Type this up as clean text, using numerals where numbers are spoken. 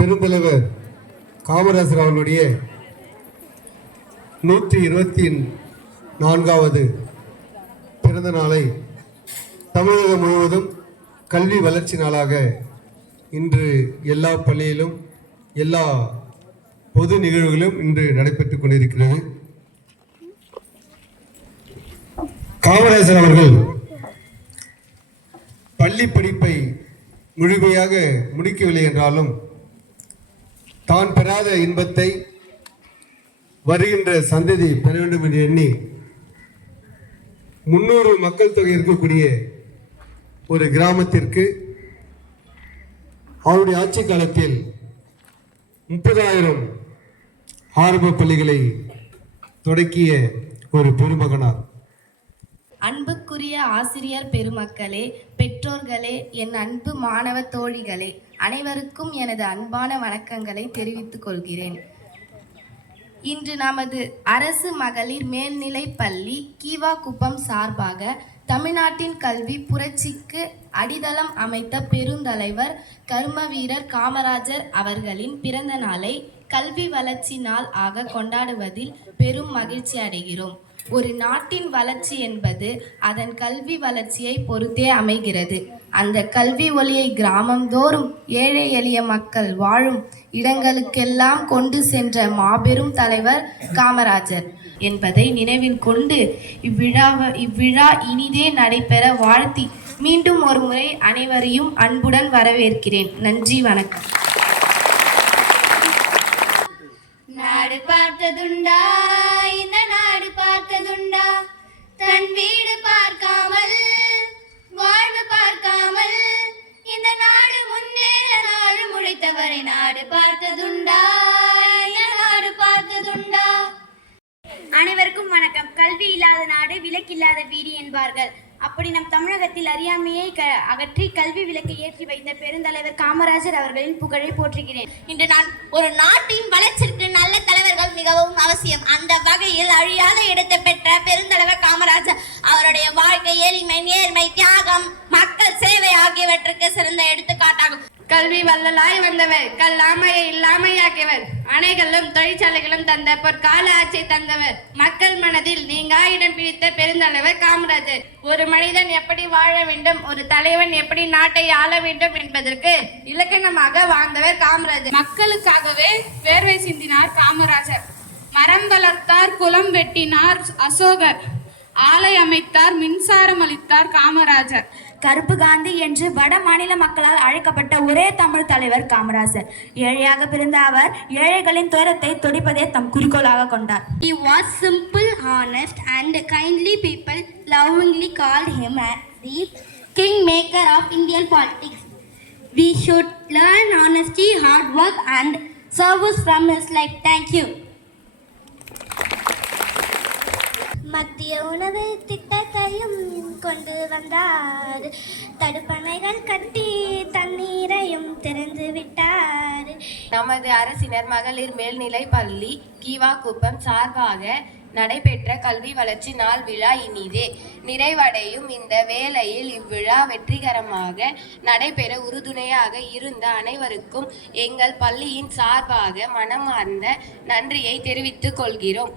பெருந்தலைவர் காமராஜர் அவர்களுடைய 124வது பிறந்த நாளை தமிழகம் முழுவதும் கல்வி வளர்ச்சி நாளாக இன்று எல்லா பள்ளியிலும் எல்லா பொது நிகழ்வுகளும் இன்று நடைபெற்றுக் கொண்டிருக்கிறது. காமராஜர் அவர்கள் பள்ளி படிப்பை முழுமையாக முடிக்கவில்லை என்றாலும் தான் பெறாத இன்பத்தை வருகின்ற சந்ததி பெற வேண்டும் என்று எண்ணி 300 மக்கள் தொகை இருக்கக்கூடிய ஒரு கிராமத்திற்கு அவருடைய ஆட்சி காலத்தில் 30,000 ஆரம்ப பள்ளிகளை தொடக்கிய ஒரு பெருமகனார். அன்புக்குரிய ஆசிரியர் பெருமக்களே, பெற்றோர்களே, என் அன்பு மாணவ தோழிகளே, அனைவருக்கும் எனது அன்பான வணக்கங்களை தெரிவித்துக் கொள்கிறேன். இன்று நமது அரசு மகளிர் மேல்நிலைப் பள்ளி கீவாக்குப்பம் சார்பாக தமிழ்நாட்டின் கல்வி புரட்சிக்கு அடித்தளம் அமைத்த பெருந்தலைவர் கர்மவீரர் காமராஜர் அவர்களின் பிறந்த நாளை கல்வி வளர்ச்சி நாள் ஆக கொண்டாடுவதில் பெரும் மகிழ்ச்சி அடைகிறோம். ஒரு நாட்டின் வளர்ச்சி என்பது அதன் கல்வி வளர்ச்சியை பொறுத்தே அமைகிறது. அந்த கல்வி ஒளியை கிராமந்தோறும் ஏழை எளிய மக்கள் வாழும் இடங்களுக்கெல்லாம் கொண்டு சென்ற மாபெரும் தலைவர் காமராஜர் என்பதை நினைவில் கொண்டு இவ்விழா இனிதே நடைபெற வாழ்த்தி மீண்டும் ஒரு முறை அனைவரையும் அன்புடன் வரவேற்கிறேன். நன்றி, வணக்கம். நாடு பார்த்ததுண்டா, இந்த நாடு பார்த்ததுண்டா, தன் வீடு பார்க்காமல் வாழ்வு பார்க்காமல் இந்த நாடு முன்னேற நாடு முளைத்தவரை நாடு பார்த்ததுண்டா, இந்த நாடு பார்த்ததுண்டா. அனைவருக்கும் வணக்கம். கல்வி இல்லாத நாடு விளக்கில்லாத வீடு என்பார்கள். அப்படி நம் தமிழகத்தில் அறியாமையை அகற்றி கல்வி விளக்கை ஏற்றி வைத்த பெருந்தலைவர் காமராஜர் அவர்களின் புகழை போற்றுகிறேன். இன்று நான் ஒரு நாட்டின் வளர்ச்சிக்கு நல்ல தலைவர்கள் மிகவும் அவசியம். அந்த வகையில் அழியாத இடத்தை பெற்ற பெருந்தலைவர் காமராஜர் அவருடைய வாழ்க்கை எளிமை, நேர்மை, தியாகம், மக்கள் சேவை ஆகியவற்றுக்கு சிறந்த எடுத்துக்காட்டாகும். கல்வி வள்ளலாய் வந்தவர், கல்லாமையை இல்லாமையாக்கியவர், அணைகளும் தொழிற்சாலைகளும் தந்த பொற்கால ஆட்சியை தந்தவர், மக்கள் மனதில் நீங்கா இடம் பிடித்த பெருந்தலைவர் காமராஜர். ஒரு மனிதன் எப்படி வாழ வேண்டும், ஒரு தலைவன் எப்படி நாட்டை ஆள வேண்டும் என்பதற்கு இலக்கணமாக வாழ்ந்தவர் காமராஜர். மக்களுக்காகவே வேர்வை சிந்தினார் காமராஜர். மரம் வளர்த்தார், குளம் வெட்டினார் அசோகர், ஆலை அமைத்தார், மின்சாரம் அளித்தார் காமராஜர். கருப்பு காந்தி என்று வட மாநில மக்களால் அழைக்கப்பட்ட ஒரே தமிழ் தலைவர் காமராஜர். ஏழையாக பிறந்த அவர் ஏழைகளின் துயரத்தை துடைப்பதே தம் குறிக்கோளாக கொண்டார். He was simple, honest and kindly. People lovingly called him as the kingmaker of Indian politics. We should learn honesty, hard work and service from his life. Thank you. மத்திய உணவு திட்டத்தையும் கொண்டு வந்தார். தடுப்பணைகள் கட்டி தண்ணீரையும் திறந்து விட்டார். நமது அரசினர் மகளிர் மேல்நிலை பள்ளி கீவாக்குப்பம் சார்பாக நடைபெற்ற கல்வி வளர்ச்சி நாள் விழா இனிதே நிறைவடையும் இந்த வேளையில் இவ்விழா வெற்றிகரமாக நடைபெற உறுதுணையாக இருந்த அனைவருக்கும் எங்கள் பள்ளியின் சார்பாக மனமார்ந்த நன்றியை தெரிவித்துக் கொள்கிறோம்.